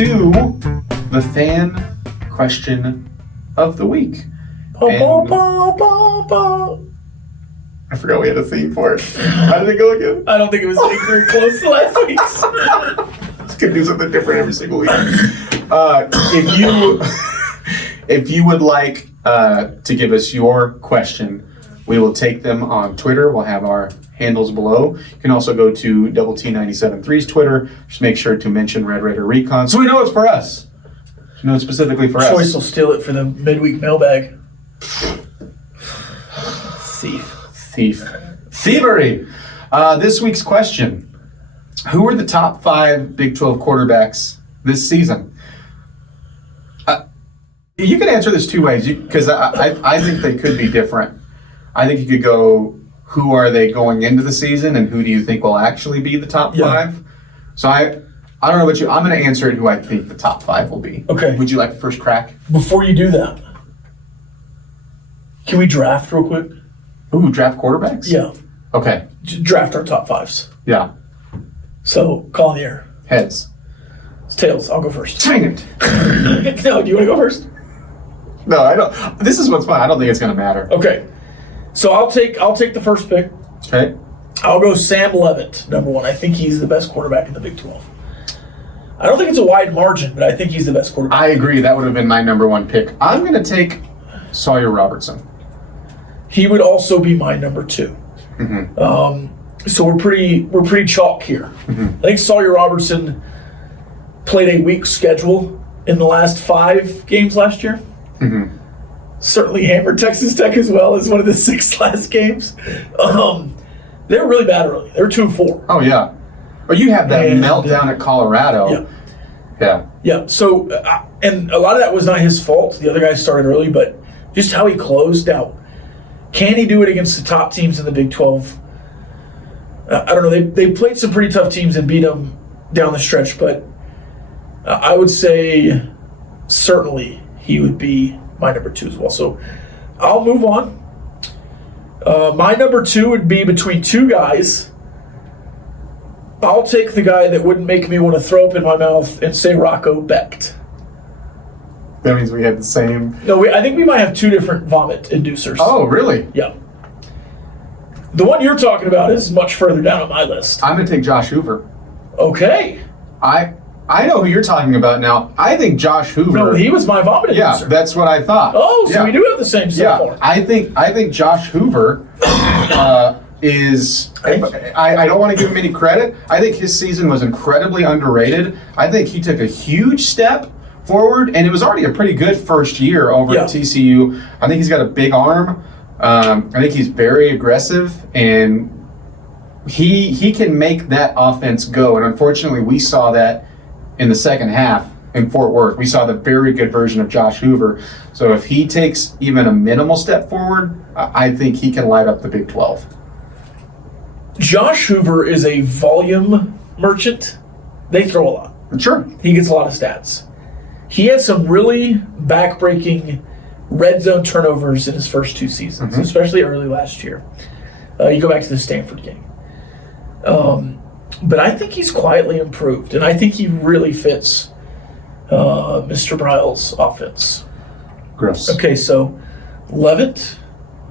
to the fan question of the week. I forgot we had a theme for it. How did it go again? I don't think it was very close to last week's. Let's do something different every single week. If you would like to give us your question, we will take them on Twitter. We'll have our handles below. You can also go to Double T973's Twitter. Just make sure to mention Red Raider Recon so we know it's for us. You know it's specifically for us. Choice will steal it for the midweek mailbag. Thievery. This week's question. Who are the top 5 Big 12 quarterbacks this season? You can answer this 2 ways because I think they could be different. I think you could go, who are they going into the season and who do you think will actually be the top 5? So I don't know about you. I'm going to answer it who I think the top 5 will be. Okay. Would you like the first crack? Before you do that, can we draft real quick? Ooh, draft quarterbacks? Yeah. Okay. Draft our top 5s. Yeah. So, call in the air. Heads. It's tails. I'll go first. Dang it. No, do you want to go first? No, I don't. This is what's fun. I don't think it's going to matter. Okay. So I'll take the first pick. Okay. I'll go Sam Leavitt, number 1. I think he's the best quarterback in the Big 12. I don't think it's a wide margin, but I think he's the best quarterback. I agree. That would have been my number 1 pick. I'm going to take Sawyer Robertson. He would also be my number 2. Mm-hmm. So we're pretty chalk here. Mm-hmm. I think Sawyer Robertson played a weak schedule in the last 5 games last year. Mm-hmm. Certainly hammered Texas Tech as well as one of the 6 last games. They were really bad early. They were 2-4. Oh, yeah. But you have that meltdown at Colorado. Yeah. Yeah. So, and a lot of that was not his fault. The other guys started early, but just how he closed out. Can he do it against the top teams in the Big 12? I don't know. They played some pretty tough teams and beat them down the stretch, but I would say certainly he would be my number 2 as well. So I'll move on. My number 2 would be between 2 guys. I'll take the guy that wouldn't make me want to throw up in my mouth and say Rocco Becht. That means we had the same. No, I think we might have 2 different vomit inducers. Oh, really? Yeah. The one you're talking about is much further down on my list. I'm going to take Josh Hoover. Okay. I know who you're talking about now. I think Josh Hoover. No, he was my vomit inducer. Yeah, that's what I thought. Oh, so we do have the same stuff. Yeah, I think Josh Hoover is. I don't want to give him any credit. I think his season was incredibly underrated. I think he took a huge step forward, and it was already a pretty good first year over at TCU. I think he's got a big arm. I think he's very aggressive, and he can make that offense go. And unfortunately, we saw that in the second half in Fort Worth. We saw the very good version of Josh Hoover. So if he takes even a minimal step forward, I think he can light up the Big 12. Josh Hoover is a volume merchant. They throw a lot. Sure. He gets a lot of stats. He had some really back-breaking red zone turnovers in his first 2 seasons, especially early last year. You go back to the Stanford game. But I think he's quietly improved, and I think he really fits Mr. Bryle's offense. Gross. Okay, so Leavitt,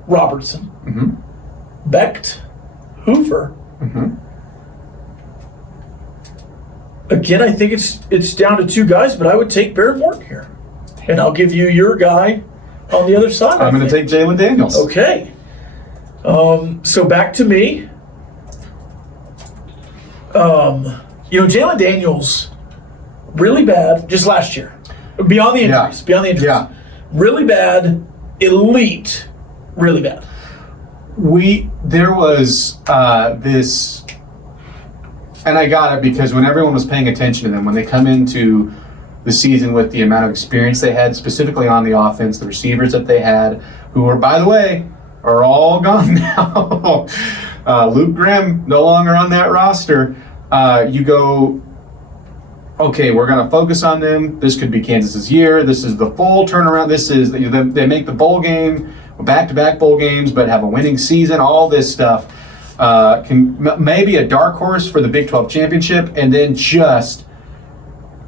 Robertson, Becht, Hoover. Again, I think it's down to 2 guys, but I would take Barrett Morton here. And I'll give you your guy on the other side. I'm going to take Jalen Daniels. Okay. So back to me. Jalen Daniels, really bad just last year. Beyond the injuries. Yeah. Really bad, elite, really bad. There was this, and I got it because when everyone was paying attention to them, when they come into the season with the amount of experience they had, specifically on the offense, the receivers that they had, who are, by the way, are all gone now. Luke Grimm no longer on that roster. You go, okay, we're going to focus on them. This could be Kansas's year. This is the full turnaround. This is they make the bowl game, back-to-back bowl games, but have a winning season. All this stuff maybe a dark horse for the Big 12 championship, and then just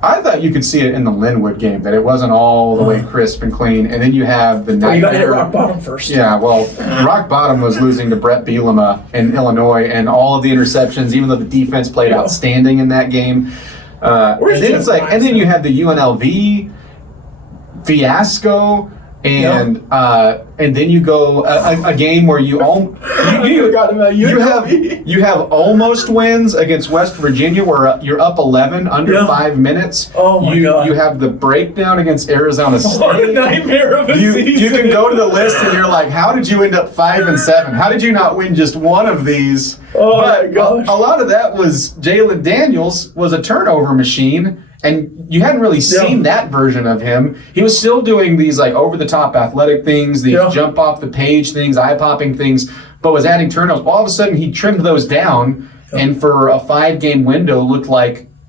I thought you could see it in the Linwood game, that it wasn't all the way crisp and clean. And then you have the Well, you got to hit nightmare. rock bottom first. Yeah, well, rock bottom was losing to Brett Bielema in Illinois, and all of the interceptions, even though the defense played outstanding in that game. And then it's like, and then you have the UNLV fiasco, and then you go a game where you have almost wins against West Virginia, where you're up 11 under 5 minutes. Oh my God! You have the breakdown against Arizona State. What a nightmare of a season! You can go to the list and you're like, how did you end up 5-7? How did you not win just one of these? Oh my gosh! A lot of that was Jalen Daniels was a turnover machine. And you hadn't really seen that version of him. He was still doing these like over-the-top athletic things, these jump-off-the-page things, eye-popping things, but was adding turnovers. All of a sudden, he trimmed those down, and for a 5-game window,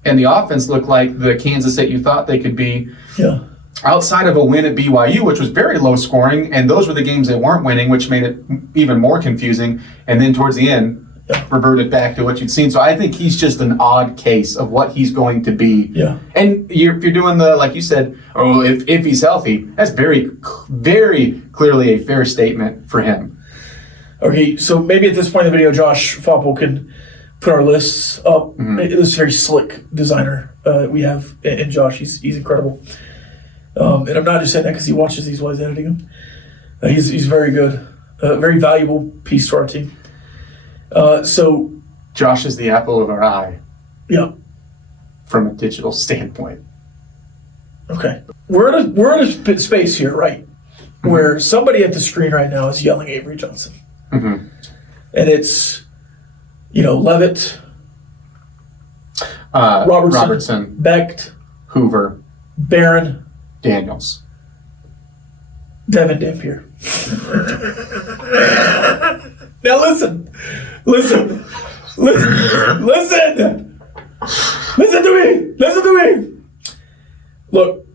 and the offense looked like the Kansas that you thought they could be. Yeah. Outside of a win at BYU, which was very low scoring, and those were the games they weren't winning, which made it even more confusing. And then towards the end, reverted back to what you'd seen. So I think he's just an odd case of what he's going to be. Yeah. And if you're doing the, like you said, if he's healthy, that's very, very clearly a fair statement for him. Okay, so maybe at this point in the video, Josh Foppel can put our lists up. This very slick designer we have in Josh. He's incredible. And I'm not just saying that because he watches these while he's editing them. He's very good. Very valuable piece to our team. So Josh is the apple of our eye. Yeah. From a digital standpoint. Okay. We're at a space here, right? Where somebody at the screen right now is yelling Avery Johnson. And it's, Levitt, Robertson, Becht, Hoover, Barron, Daniels, Devin Dampier. Now listen to me. Look,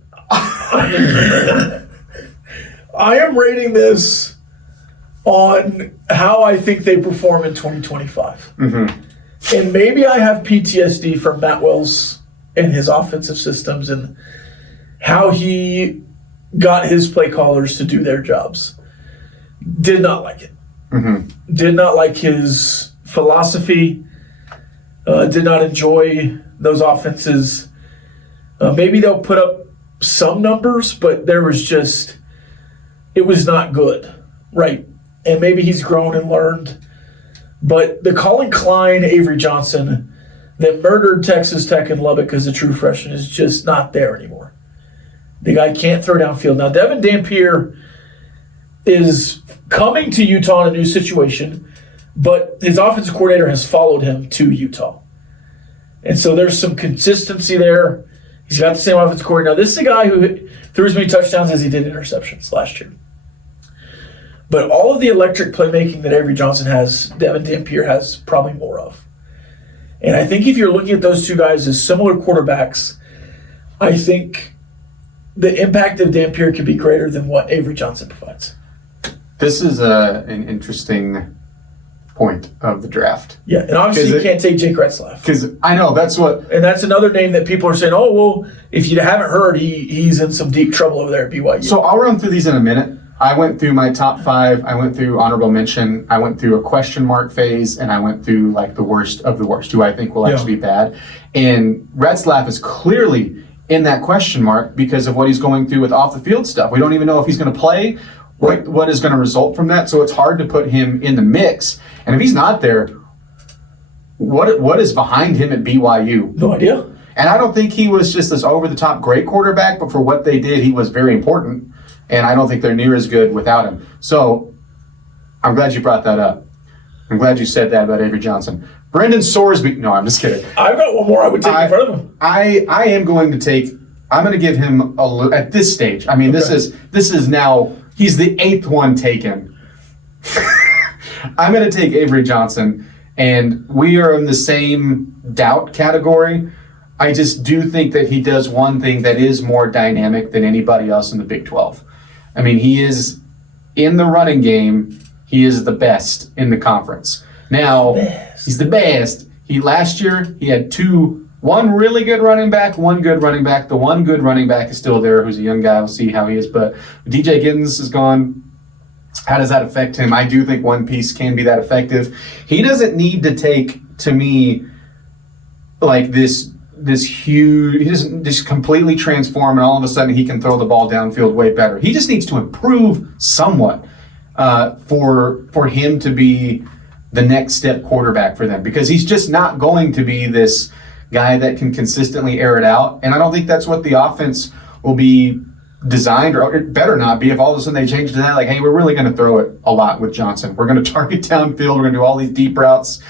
I am rating this on how I think they perform in 2025. And maybe I have PTSD from Matt Wells and his offensive systems and how he got his play callers to do their jobs. Did not like it. Did not like his philosophy. Did not enjoy those offenses. Maybe they'll put up some numbers, but it was not good, right? And maybe he's grown and learned. But the Colin Klein, Avery Johnson that murdered Texas Tech and Lubbock as a true freshman is just not there anymore. The guy can't throw downfield. Now, Devin Dampier is coming to Utah in a new situation, but his offensive coordinator has followed him to Utah. And so there's some consistency there. He's got the same offensive coordinator. Now, this is a guy who threw as many touchdowns as he did interceptions last year. But all of the electric playmaking that Avery Johnson has, Devin Dampier has probably more of. And I think if you're looking at those two guys as similar quarterbacks, I think the impact of Dampier could be greater than what Avery Johnson provides. This is an interesting point of the draft. Yeah, and obviously you can't take Jake Retzlaff. Because I know, that's what... And that's another name that people are saying, oh, well, if you haven't heard, he's in some deep trouble over there at BYU. So I'll run through these in a minute. I went through my top 5. I went through honorable mention. I went through a question mark phase, and I went through like the worst of the worst, who I think will actually be bad. And Retzlaff is clearly in that question mark because of what he's going through with off-the-field stuff. We don't even know if he's going to play, what is going to result from that. So it's hard to put him in the mix. And if he's not there, what is behind him at BYU? No idea. And I don't think he was just this over-the-top great quarterback, but for what they did, he was very important. And I don't think they're near as good without him. So I'm glad you brought that up. I'm glad you said that about Avery Johnson. Brendan Sorsby. No, I'm just kidding. I've got one more I would take in front of him. I'm going to give him at this stage. I mean, this is now, he's the 8th one taken. I'm going to take Avery Johnson, and we are in the same doubt category. I just do think that he does one thing that is more dynamic than anybody else in the Big 12. I mean, he is, in the running game, he is the best in the conference. Now, he's the best. Last year, he had 2 one really good running back, one good running back. The one good running back is still there, who's a young guy. We'll see how he is. But DJ Giddens is gone. How does that affect him? I do think one piece can be that effective. He doesn't need to take, to me, like this huge, he doesn't just completely transform and all of a sudden he can throw the ball downfield way better. He just needs to improve somewhat for him to be the next step quarterback for them, because he's just not going to be this guy that can consistently air it out. And I don't think that's what the offense will be designed, or it better not be, if all of a sudden they change to that, like, hey, we're really going to throw it a lot with Johnson. We're going to target downfield. We're going to do all these deep routes.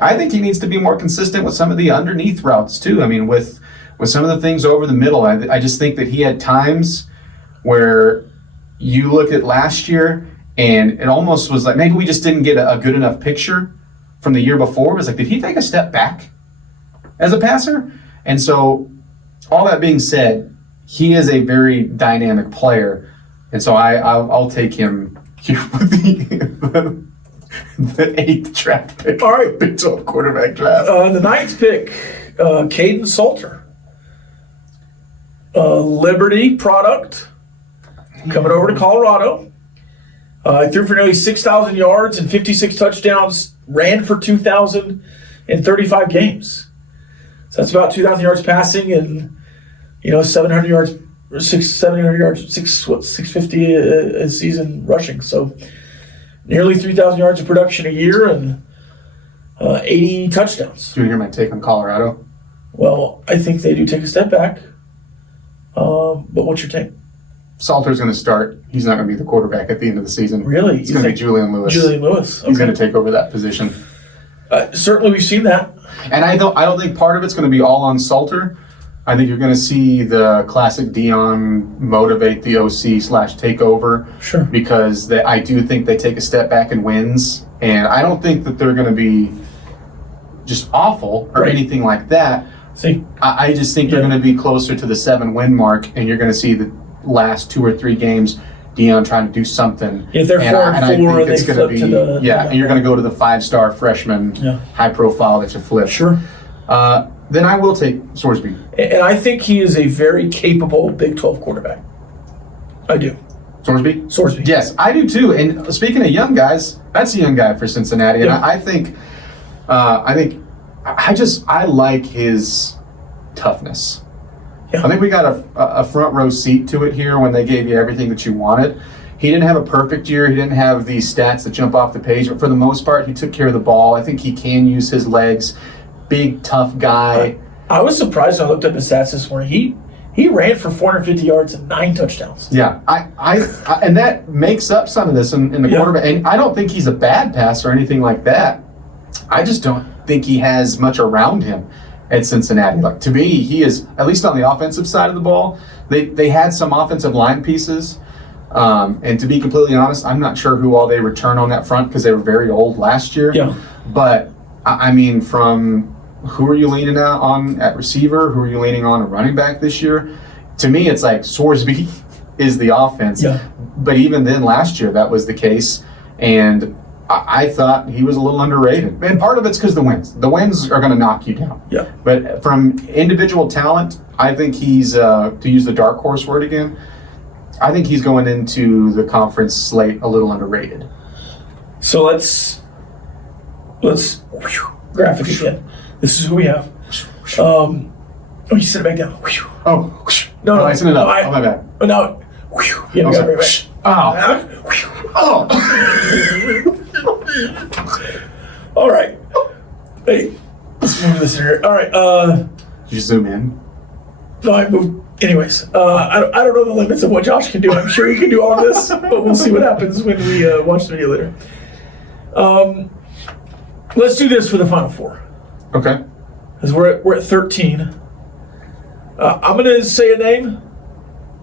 I think he needs to be more consistent with some of the underneath routes too. I mean, with some of the things over the middle, I just think that he had times where you look at last year and it almost was like maybe we just didn't get a good enough picture from the year before. It was like, did he take a step back as a passer? And so all that being said, he is a very dynamic player. And so I'll take him here with the 8th draft pick. All right. Big 12 quarterback draft. The 9th pick, Caden Salter. Liberty product. Coming over to Colorado. Threw for nearly 6,000 yards and 56 touchdowns. Ran for 2,035 games. So that's about 2,000 yards passing and 700 yards, 700 yards, 650 a season rushing. So nearly 3,000 yards of production a year and 80 touchdowns. Do you hear my take on Colorado? Well, I think they do take a step back. But what's your take? Salter's going to start. He's not going to be the quarterback at the end of the season. Really? It's going to be Julian Lewis. Julian Lewis. Okay. He's going to take over that position. Certainly, we've seen that. And I don't think part of it's going to be all on Salter. I think you're going to see the classic Dion motivate the OC / take over. Sure. Because I do think they take a step back in wins. And I don't think that they're going to be just awful or anything like that. I just think they're going to be closer to the 7-win mark, and you're going to see the last 2 or 3 games Dion trying to do something. If they're 4-4, I think it's they going to flip be to the and you're going to go to the 5-star freshman, high profile that you flip. Sure. Then I will take Sorsby. And I think he is a very capable Big 12 quarterback. I do. Sorsby? Yes, I do too. And speaking of young guys, that's a young guy for Cincinnati. And I think I like his toughness. Yeah. I think we got a front row seat to it here when they gave you everything that you wanted. He didn't have a perfect year. He didn't have these stats that jump off the page. But for the most part, he took care of the ball. I think he can use his legs. Big, tough guy. I was surprised when I looked up his stats this morning. He ran for 450 yards and 9 touchdowns. Yeah, I and that makes up some of this in the quarterback. And I don't think he's a bad passer or anything like that. I just don't think he has much around him at Cincinnati. Like, to me, he is, at least on the offensive side of the ball, they had some offensive line pieces. And to be completely honest, I'm not sure who all they return on that front because they were very old last year. Yeah. But, I mean, from who are you leaning on at receiver? Who are you leaning on at running back this year? To me, it's like Sorsby is the offense. Yeah. But even then last year, that was the case. And I thought he was a little underrated. And part of it's because the wins. The wins are going to knock you down. Yeah. But from individual talent, I think he's, to use the dark horse word again, I think he's going into the conference slate a little underrated. So let's graphic again. This is who we have. You sit it back down. Oh, no, I sent it up. My bad. No. Yeah, we got it back. Oh. All right. Hey, let's move this here. All right. Did you zoom in? No, I moved. Anyways, I don't know the limits of what Josh can do. I'm sure he can do all of this, but we'll see what happens when we watch the video later. Let's do this for the Final Four. Okay. Because we're at 13. I'm going to say a name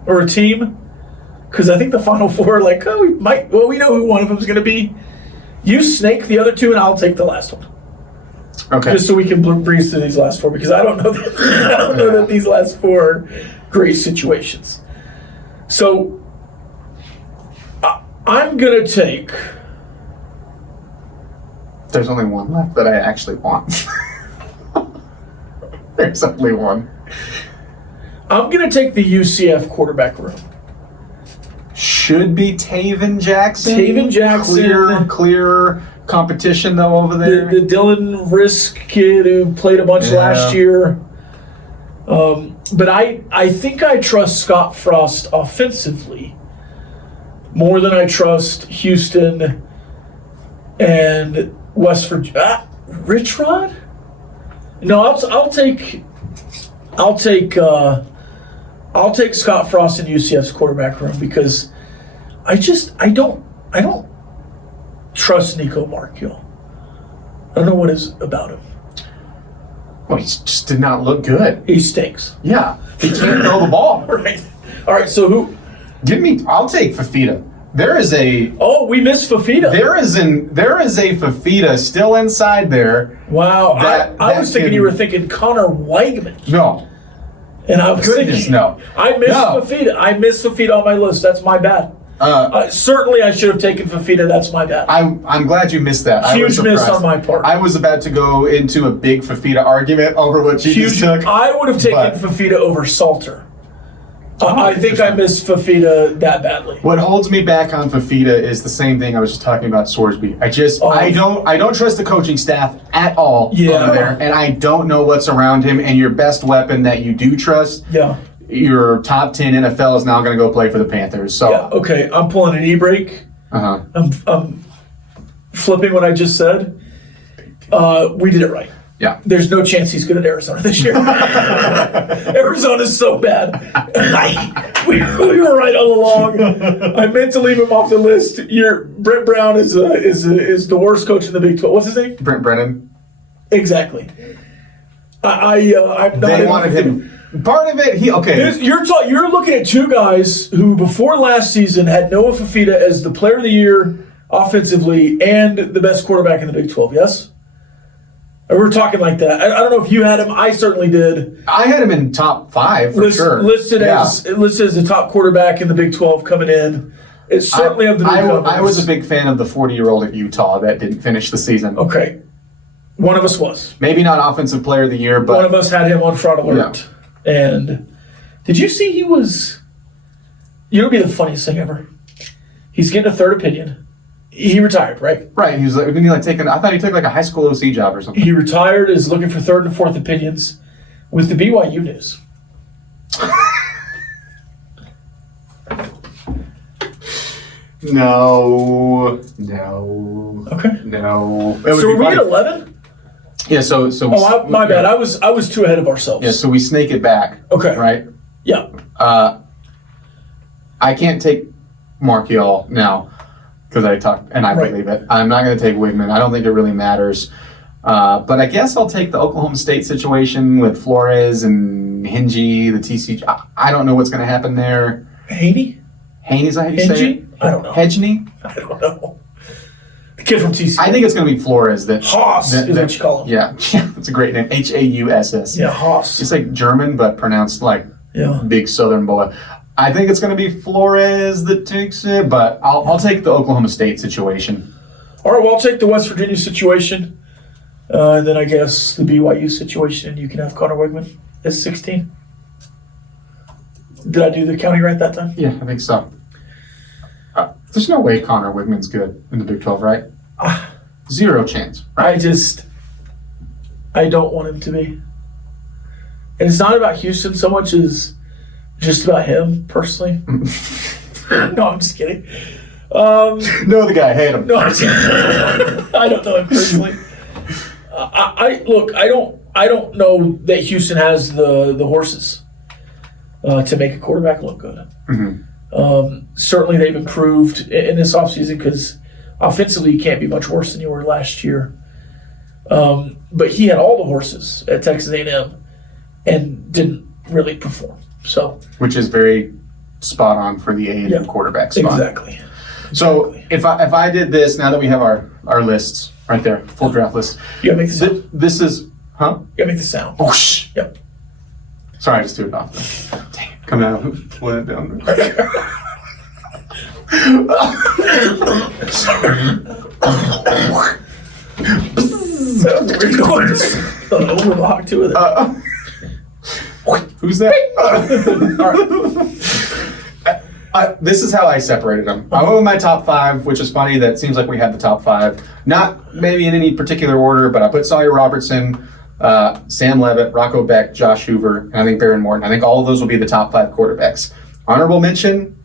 or a team because I think the Final Four are like, we know who one of them is going to be. You snake the other two, and I'll take the last one. Okay. Just so we can breeze through these last four because I don't know that these last four are great situations. So I'm going to take... There's only one left that I actually want. There's only one. I'm going to take the UCF quarterback room. Should be Taven Jackson. Taven Jackson. Clear competition, though, over there. The Dylan Risk kid who played a bunch last year. But I think I trust Scott Frost offensively more than I trust Houston and West Virginia. Rich Rod? No, I'll take Scott Frost in UCF's quarterback room because I don't trust Nico Markiel. I don't know what is about him. Well, he just did not look good. He stinks. Yeah, he can't throw the ball. Right. All right. So who? I'll take Fafita. There is a. Oh, we missed Fafita. There is a Fafita still inside there. Wow. I was thinking you were thinking Connor Weigman. No. And I was thinking, no. I missed Fafita. I missed Fafita on my list. That's my bad. Certainly, I should have taken Fafita. That's my bad. I'm glad you missed that. Huge miss on my part. I was about to go into a big Fafita argument over what you just took. I would have taken Fafita over Salter. I think I missed Fafita that badly. What holds me back on Fafita is the same thing I was just talking about Sorsby. I don't trust the coaching staff at all over there, and I don't know what's around him. And your best weapon that you do trust, your top 10 NFL is now going to go play for the Panthers. So okay, I'm pulling an e-brake. I'm flipping what I just said. We did it right. Yeah. There's no chance he's good at Arizona this year. Arizona's so bad. We were right all along. I meant to leave him off the list. Brent Brown is the worst coach in the Big 12. What's his name? Brent Brennan. Exactly. I'm not. They wanted him. Part of it, You're looking at two guys who before last season had Noah Fafita as the Player of the Year offensively and the best quarterback in the Big 12. Yes. We're talking like that. I don't know if you had him. I certainly did. I had him in top 5 for sure. Listed as the top quarterback in the Big 12 coming in. It's certainly of the newcomers. I was a big fan of the 40-year-old at Utah that didn't finish the season. Okay. One of us was. Maybe not Offensive Player of the Year, but... One of us had him on Fraud Alert. Yeah. And did you see he was... You know what would be the funniest thing ever? He's getting a third opinion. He retired, right? Right. He was I thought he took like a high school OC job or something. He retired, is looking for third and fourth opinions with the BYU news. No. Okay. No. So are we at 11? Yeah. So. My bad. I was too ahead of ourselves. Yeah. So we snake it back. Okay. Right. Yeah. I can't take Markiel now. Because I talked, and I believe it. I'm not going to take Wigman. I don't think it really matters. But I guess I'll take the Oklahoma State situation with Flores and Hingy, the TC. I don't know what's going to happen there. Haney? Haney's how you say it? I don't know. Hedgeny? I don't know. The kid from TC. I think it's going to be Flores. Haas is what you call him. Yeah, that's a great name. Hauss. Yeah, Haas. It's like German, but pronounced like big Southern boy. I think it's going to be Flores that takes it, but I'll take the Oklahoma State situation. All right, well, I'll take the West Virginia situation, and then I guess the BYU situation, and you can have Connor Wigman as 16. Did I do the counting right that time? Yeah, I think so. There's no way Connor Wigman's good in the Big 12, right? Zero chance. Right? I don't want him to be. And it's not about Houston so much as just about him, personally. No, I'm just kidding. No, the guy, hate him. No, I don't know him personally. I don't know that Houston has the horses to make a quarterback look good. Mm-hmm. Certainly, they've improved in this offseason because offensively, you can't be much worse than you were last year. But he had all the horses at Texas A&M and didn't really perform. So, which is very spot on for the A&M quarterback spot. Exactly. So if I did this, now that we have our lists right there, full draft list. You gotta make the sound. This is, huh? You gotta make the sound. Whoosh. Yep. Sorry, I just threw it off. Dang it. Come out. Pull it down. Weird noise. Overlock to it. Who's that? All right. This is how I separated them. I went with my top 5, which is funny that it seems like we had the top 5. Not maybe in any particular order, but I put Sawyer Robertson, Sam Levitt, Rocco Beck, Josh Hoover, and I think Baron Morton. I think all of those will be the top 5 quarterbacks. Honorable mention,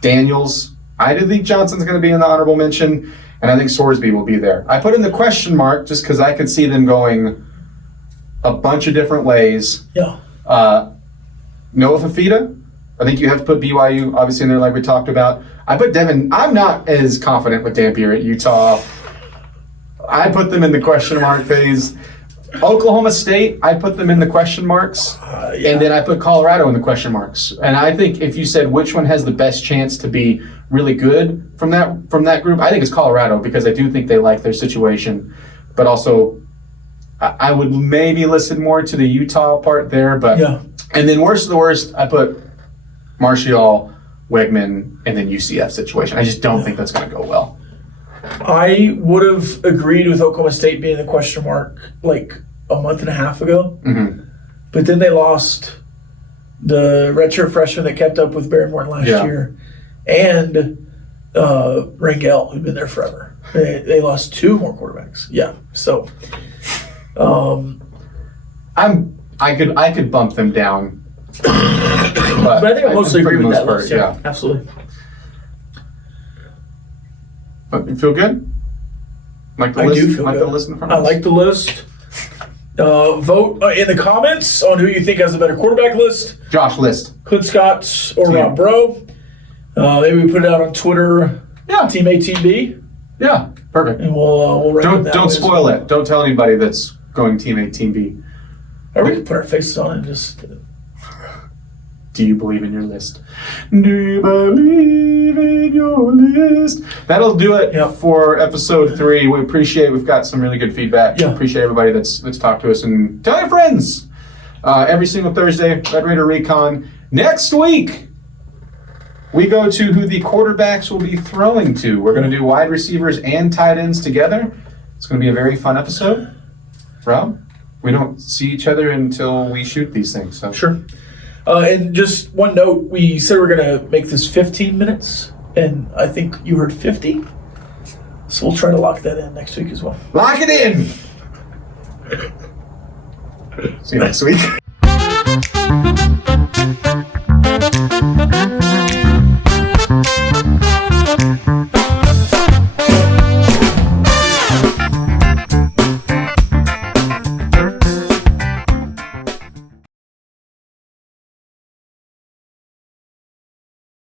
Daniels. I do think Johnson's going to be in the honorable mention, and I think Sorsby will be there. I put in the question mark just because I could see them going a bunch of different ways. Yeah. Noah Fafita. I think you have to put BYU obviously in there like we talked about. I put Devin. I'm not as confident with Dampier at Utah. I put them in the question mark phase. Oklahoma State, I put them in the question marks. Yeah. And then I put Colorado in the question marks. And I think if you said which one has the best chance to be really good from that group, I think it's Colorado because I do think they like their situation. But also, I would maybe listen more to the Utah part there. But Yeah. And then worst of the worst, I put Martial, Wegman, and then UCF situation. I just don't think that's going to go well. I would have agreed with Oklahoma State being the question mark like a month and a half ago. Mm-hmm. But then they lost the redshirt freshman that kept up with Baron Morton last year and Rangel, who'd been there forever. They lost 2 more quarterbacks. Yeah. So I could bump them down. But I think I mostly agree with that list. Yeah, absolutely. But you feel good? Like the I list? do feel like good. the list in front I of us? like the list. Vote in the comments on who you think has a better quarterback list. Josh List. Clint Scott or Team. Rob Bro. Maybe we put it out on Twitter. Yeah. Team A, Team B. Yeah. Perfect. And we'll rank them that Don't way as spoil well. it. Don't tell anybody that's going Team A, Team B. Or we can put our faces on it and just. Do you believe in your list? Do you believe in your list? That'll do it for episode 3. We appreciate we've got some really good feedback. Yeah. Appreciate everybody that's talked to us and tell your friends. Every single Thursday, Red Raider Recon. Next week, we go to who the quarterbacks will be throwing to. We're going to do wide receivers and tight ends together. It's going to be a very fun episode. Rob, we don't see each other until we shoot these things. So. Sure. And just one note, we said we're going to make this 15 minutes, and I think you heard 50. So we'll try to lock that in next week as well. Lock it in! See you next week.